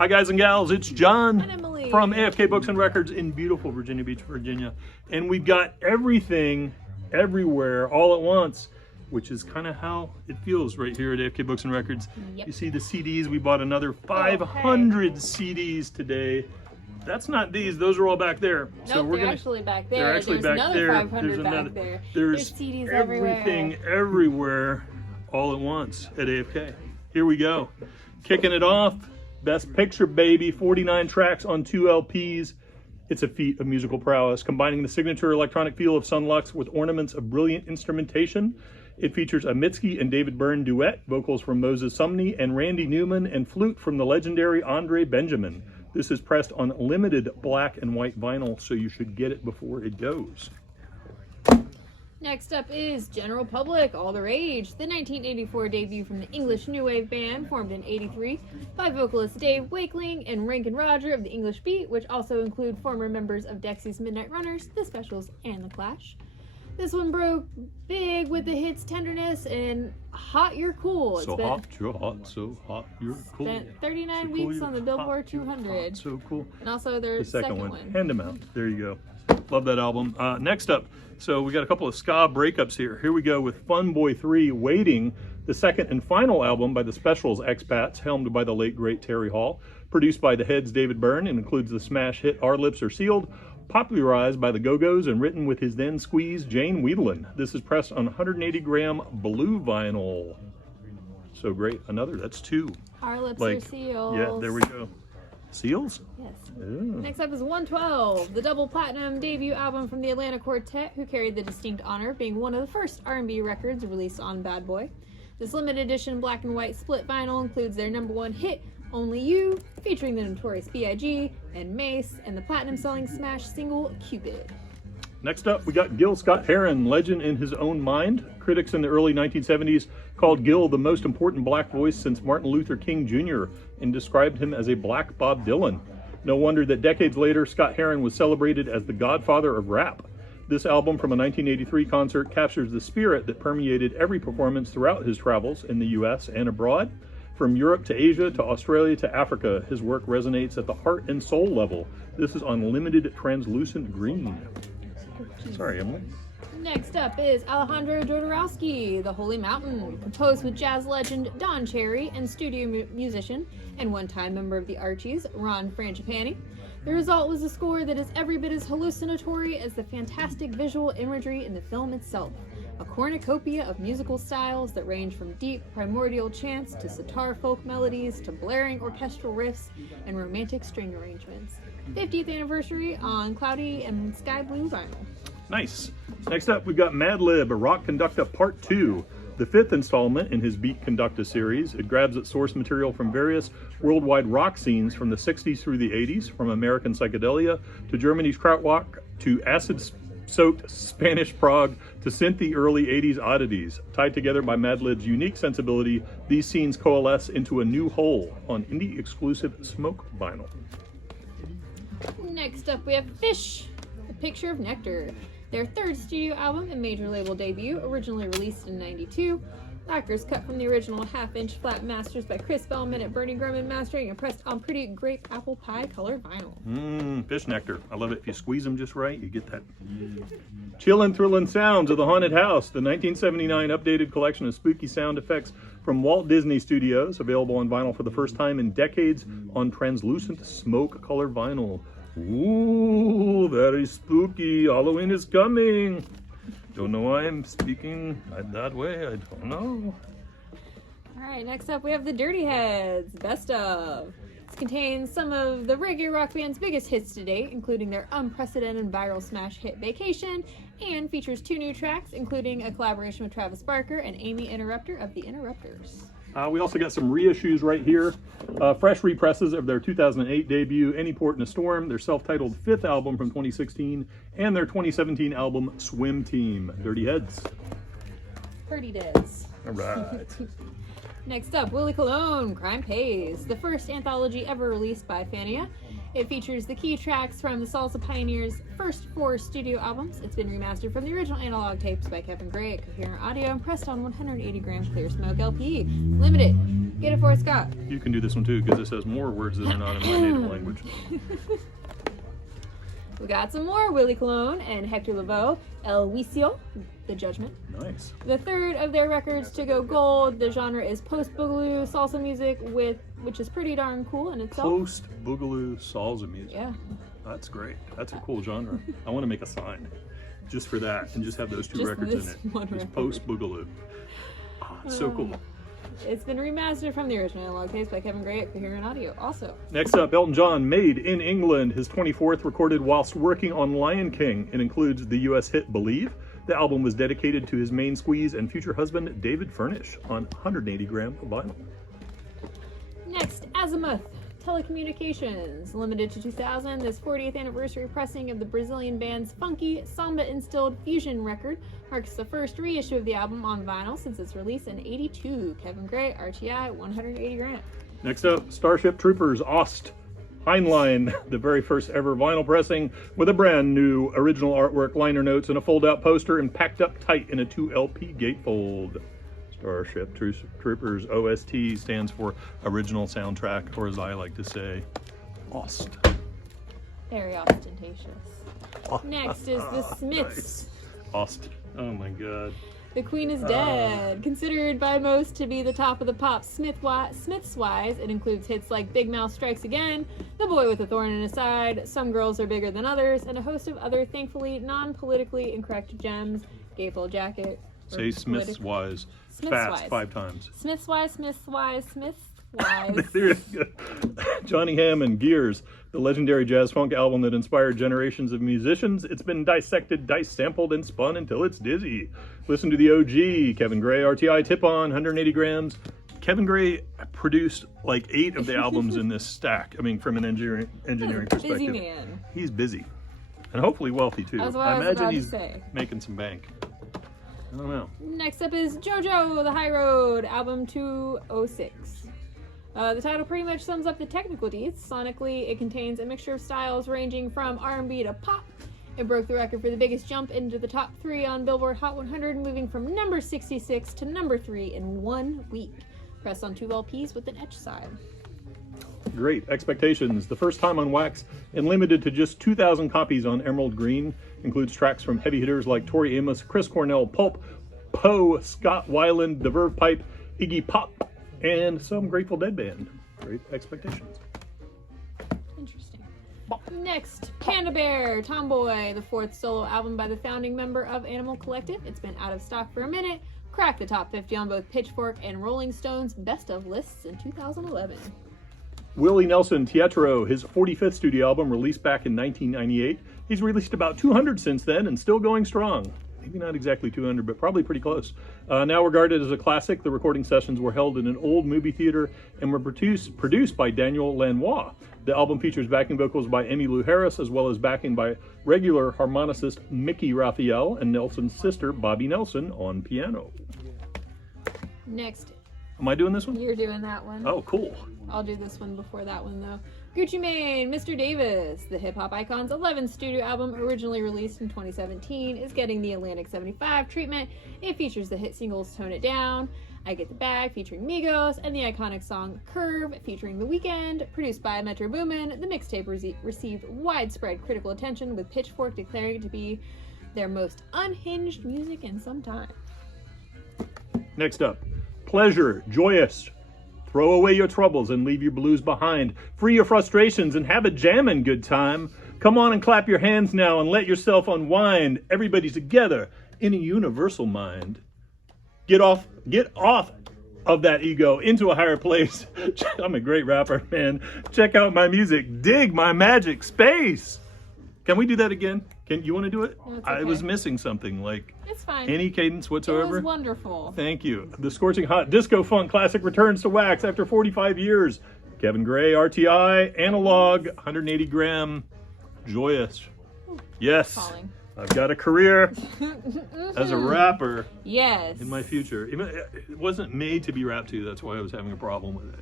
Hi guys and gals, it's John And Emily from AFK Books and Records in beautiful Virginia Beach, Virginia. And we've got everything, everywhere, all at once, which is kind of how it feels right here at AFK Books and Records. Yep. You see the CDs, we bought another 500 CDs today. That's not these, those are all back there. Nope, they're actually back there. They're actually There's back another there. 500 back there. There's CDs everything everywhere all at once at AFK. Here we go. Kicking it off. Best Picture, baby. 49 tracks on 2 LPs. It's a feat of musical prowess, combining the signature electronic feel of Sunlux with ornaments of brilliant instrumentation. It features a Mitski and David Byrne duet, vocals from Moses Sumney and Randy Newman, and flute from the legendary Andre Benjamin. This is pressed on limited black and white vinyl, so you should get it before it goes. Next up is General Public, All the Rage, the 1984 debut from the English New Wave band, formed in '83 by vocalists Dave Wakeling and Rankin Roger of the English Beat, which also include former members of Dexy's Midnight Runners, The Specials, and The Clash. This one broke big with the hits Tenderness and Hot You're Cool. So hot, you're hot, so hot, you're cool. Spent 39 so weeks cool, on the Billboard 200. Hot, so cool. And also their The second one. one. Hand them out. There you go. Love that album. Next up, so we got a couple of ska breakups here. Here we go with Fun Boy 3, Waiting, the second and final album by the Specials Expats, helmed by the late great Terry Hall, produced by the Heads David Byrne, and includes the smash hit Our Lips Are Sealed, popularized by the Go-Go's and written with his then squeeze Jane Wiedlin. This is pressed on 180-gram blue vinyl. So great. Another, that's 2. Our Lips Are Sealed. Yeah, there we go. Seals? Yes. Ooh. Next up is 112, the double platinum debut album from the Atlanta Quartet, who carried the distinct honor of being one of the first R&B records released on Bad Boy. This limited edition black and white split vinyl includes their #1 hit, Only You, featuring the Notorious B.I.G. and Mace, and the platinum-selling smash single, Cupid. Next up, we got Gil ScottHeron, legend in his own mind. Critics in the early 1970s called Gil the most important black voice since Martin Luther King Jr. and described him as a black Bob Dylan. No wonder that decades later, ScottHeron was celebrated as the godfather of rap. This album from a 1983 concert captures the spirit that permeated every performance throughout his travels in the U.S. and abroad. From Europe to Asia to Australia to Africa, his work resonates at the heart and soul level. This is on limited translucent green. Sorry, Emily. Next up is Alejandro Jodorowski, The Holy Mountain, composed with jazz legend Don Cherry and studio musician and one-time member of the Archies, Ron Frangipani. The result was a score that is every bit as hallucinatory as the fantastic visual imagery in the film itself. A cornucopia of musical styles that range from deep primordial chants to sitar folk melodies to blaring orchestral riffs and romantic string arrangements. 50th anniversary on Cloudy and Sky Blue vinyl. Nice. Next up, we've got Madlib, a Rock Conducta Part 2, the 5th installment in his Beat Conducta series. It grabs its source material from various worldwide rock scenes from the 60s through the 80s, from American psychedelia to Germany's krautrock to acid-soaked Spanish prog to synthy early 80s oddities. Tied together by Madlib's unique sensibility, these scenes coalesce into a new whole on indie-exclusive Smoke vinyl. Next up, we have Fish, A Picture of Nectar, their 3rd studio album and major label debut, originally released in '92. Lacquers cut from the original half-inch flat masters by Chris Bellman at Bernie Grumman Mastering and pressed on pretty grape apple pie color vinyl. Fish nectar. I love it. If you squeeze them just right, you get that chillin', thrillin' sounds of the haunted house. The 1979 updated collection of spooky sound effects from Walt Disney Studios, available on vinyl for the first time in decades on translucent smoke color vinyl. Ooh, very spooky. Halloween is coming. Don't know why I'm speaking that way. I don't know. Alright, next up we have the Dirty Heads, Best Of. This contains some of the reggae rock band's biggest hits to date, including their unprecedented viral smash hit Vacation, and features 2 new tracks, including a collaboration with Travis Barker and Amy Interrupter of the Interrupters. We also got some reissues right here. Fresh represses of their 2008 debut, Any Port in a Storm, their self-titled 5th album from 2016, and their 2017 album, Swim Team. Dirty Heads. Dirty Heads. All right. Next up, Willie Cologne, Crime Pays, the first anthology ever released by Fania. It features the key tracks from the Salsa Pioneers' first 4 studio albums. It's been remastered from the original analog tapes by Kevin Gray at Coherent Audio and pressed on 180-gram clear smoke LP. Limited. Get it for it, Scott. You can do this one too, because this has more words that are not in my native language. We got some more Willie Cologne and Hector Lavoe, El Juicio, The Judgment. Nice. The third of their records to go gold. The genre is post-boogaloo salsa music, which is pretty darn cool in itself. Post-boogaloo salsa music. Yeah. That's great. That's a cool genre. I want to make a sign just for that and just have those 2 records in it. Just post-boogaloo. So cool. It's been remastered from the original analog tapes by Kevin Gray at Coherent Audio also. Next up, Elton John, Made in England, his 24th, recorded whilst working on Lion King. It includes the US hit Believe. The album was dedicated to his main squeeze and future husband, David Furnish, on 180-gram vinyl. Next, Azimuth, Telecommunications. Limited to 2000, this 40th anniversary pressing of the Brazilian band's funky, samba-instilled fusion record marks the first reissue of the album on vinyl since its release in '82. Kevin Gray, RTI, 180 gram. Next up, Starship Troopers, Ost. Heinlein, the very first ever vinyl pressing with a brand new original artwork, liner notes, and a fold-out poster, and packed up tight in a 2 LP gatefold. Starship Troopers OST stands for Original Soundtrack, or as I like to say, Ost. Very ostentatious. Next is the Smiths. Nice. Ost. Oh my god. The Queen is Dead. Considered by most to be the top of the pop Smiths wise, it includes hits like Big Mouth Strikes Again, The Boy with a Thorn in His Side, Some Girls Are Bigger Than Others, and a host of other thankfully non-politically incorrect gems. Gatefold Jacket. Say Smiths wise. Fast 5 times. Smiths wise, Smiths wise, Smiths wise. There you go. Johnny Hammond, Gears, the legendary jazz funk album that inspired generations of musicians. It's been dissected, sampled, and spun until it's dizzy. Listen to the OG, Kevin Gray, RTI, Tip On, 180 grams. Kevin Gray produced like 8 of the albums in this stack. I mean, from an engineering perspective. Busy man. He's busy. And hopefully wealthy too. That's what I I was imagine about to he's say. making some bank. I don't know. Next up is JoJo, The High Road, album 206. The title pretty much sums up the technical deets. Sonically, it contains a mixture of styles ranging from R&B to pop. It broke the record for the biggest jump into the top 3 on Billboard Hot 100, moving from number 66 to number 3 in 1 week. Pressed on 2 LPs with an etch side. Great Expectations, the first time on wax and limited to just 2,000 copies on Emerald Green, includes tracks from heavy hitters like Tori Amos, Chris Cornell, Pulp, Poe, Scott Weiland, The Verve Pipe, Iggy Pop, and some Grateful Dead band. Great Expectations. Interesting. Next, Panda Bear, Tomboy, the 4th solo album by the founding member of Animal Collective. It's been out of stock for a minute. Cracked the top 50 on both Pitchfork and Rolling Stone's Best of lists in 2011. Willie Nelson, Tietro, his 45th studio album, released back in 1998. He's released about 200 since then and still going strong. Maybe not exactly 200, but probably pretty close. Now regarded as a classic, the recording sessions were held in an old movie theater and were produced by Daniel Lanois. The album features backing vocals by Emmylou Harris, as well as backing by regular harmonicist Mickey Raphael and Nelson's sister, Bobby Nelson, on piano. Next. Am I doing this one? You're doing that one. Oh, cool. I'll do this one before that one, though. Gucci Mane, Mr. Davis, the hip-hop icon's 11th studio album, originally released in 2017, is getting the Atlantic 75 treatment. It features the hit singles Tone It Down, I Get the Bag featuring Migos, and the iconic song Curve featuring The Weeknd. Produced by Metro Boomin, the mixtape received widespread critical attention, with Pitchfork declaring it to be their most unhinged music in some time. Next up, Pleasure, Joyous. Throw away your troubles and leave your blues behind. Free your frustrations and have a jammin' good time. Come on and clap your hands now and let yourself unwind. Everybody together in a universal mind. Get off of that ego into a higher place. I'm a great rapper, man. Check out my music. Dig my magic space. Can we do that again? You want to do it? No, it's I okay. was missing something, like It's fine. any cadence whatsoever. It was wonderful. Thank you. The scorching hot disco funk classic returns to wax after 45 years. Kevin Gray, RTI, analog, 180 gram, Joyous. Ooh, Yes. falling. I've got a career as a rapper Yes. in my future. It wasn't made to be rap to, that's why I was having a problem with it.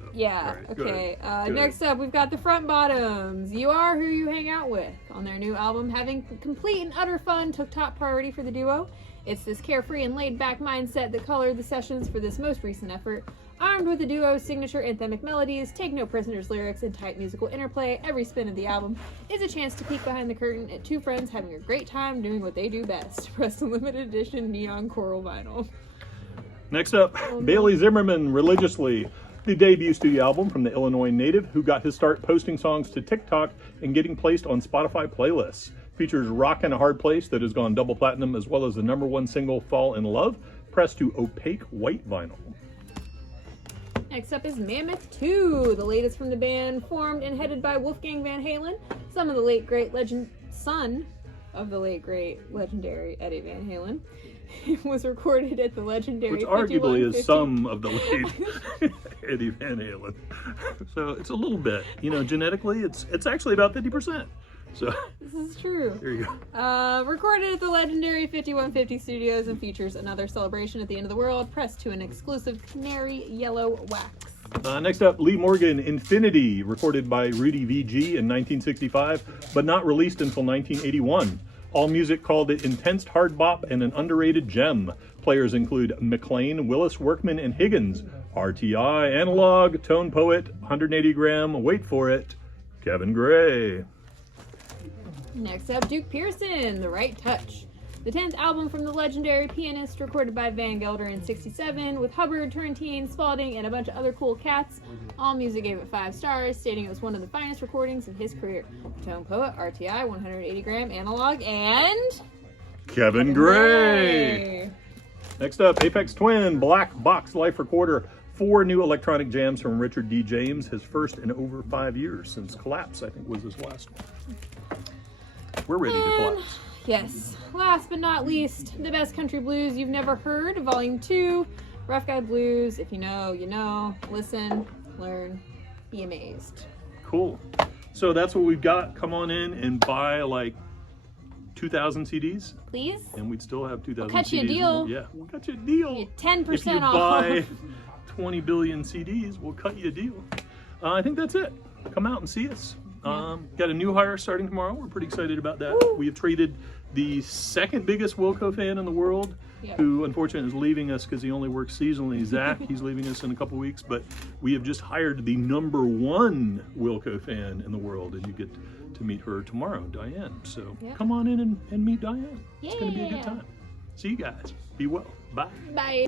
So, Yeah, all right, okay. good. Next up, we've got the Front Bottoms. You Are Who You Hang Out With. On their new album, having complete and utter fun took top priority for the duo. It's this carefree and laid-back mindset that colored the sessions for this most recent effort. Armed with the duo's signature anthemic melodies, Take No Prisoners lyrics, and tight musical interplay, every spin of the album is a chance to peek behind the curtain at two friends having a great time doing what they do best. Pressed in limited edition neon coral vinyl. Next up, Bailey Zimmerman, Religiously, the debut studio album from the Illinois native who got his start posting songs to TikTok and getting placed on Spotify playlists. Features Rock in a Hard Place that has gone double platinum, as well as the #1 single Fall in Love, pressed to opaque white vinyl. Next up is Mammoth 2, the latest from the band, formed and headed by Wolfgang Van Halen, son of the late great legendary Eddie Van Halen. It was recorded at the legendary Which arguably is 5150 some of the late Eddie Van Halen. So it's a little bit, genetically it's actually about 50%. So This is true. there you go. Recorded at the legendary 5150 Studios and features Another Celebration at the End of the World, pressed to an exclusive canary yellow wax. Next up, Lee Morgan, Infinity, recorded by Rudy VG in 1965, but not released until 1981. All music called it intense hard bop and an underrated gem. Players include McLean, Willis, Workman, and Higgins. RTI, Analog, Tone Poet, 180 Gram, wait for it, Kevin Gray. Next up, Duke Pearson, The Right Touch. The 10th album from the legendary pianist, recorded by Van Gelder in '67, with Hubbard, Turrentine, Spalding, and a bunch of other cool cats. All Music gave it 5 stars, stating it was one of the finest recordings of his career. Tone Poet, RTI, 180 Gram, Analog, and Kevin Gray. Next up, Aphex Twin, Black Box Life Recorder. 4 new electronic jams from Richard D. James, his first in over 5 years, since Collapse, I think, was his last one. We're ready to collapse. Yes. Last but not least, The Best Country Blues You've Never Heard, Volume 2. Rough Guy Blues. If you know, you know. Listen, learn, be amazed. Cool. So that's what we've got. Come on in and buy like 2,000 CDs. Please? And we'd still have 2,000 CDs. We'll cut you a deal. Yeah, we'll cut you a deal. Get 10% if you off. buy 20 billion CDs, we'll cut you a deal. I think that's it. Come out and see us. Got a new hire starting tomorrow. We're pretty excited about that. Woo. We have traded the second biggest Wilco fan in the world, who unfortunately is leaving us because he only works seasonally. Zach, he's leaving us in a couple weeks, but we have just hired the #1 Wilco fan in the world, and you get to meet her tomorrow, Diane. So come on in and meet Diane. It's going to be a good time. See you guys. Be well. Bye. Bye.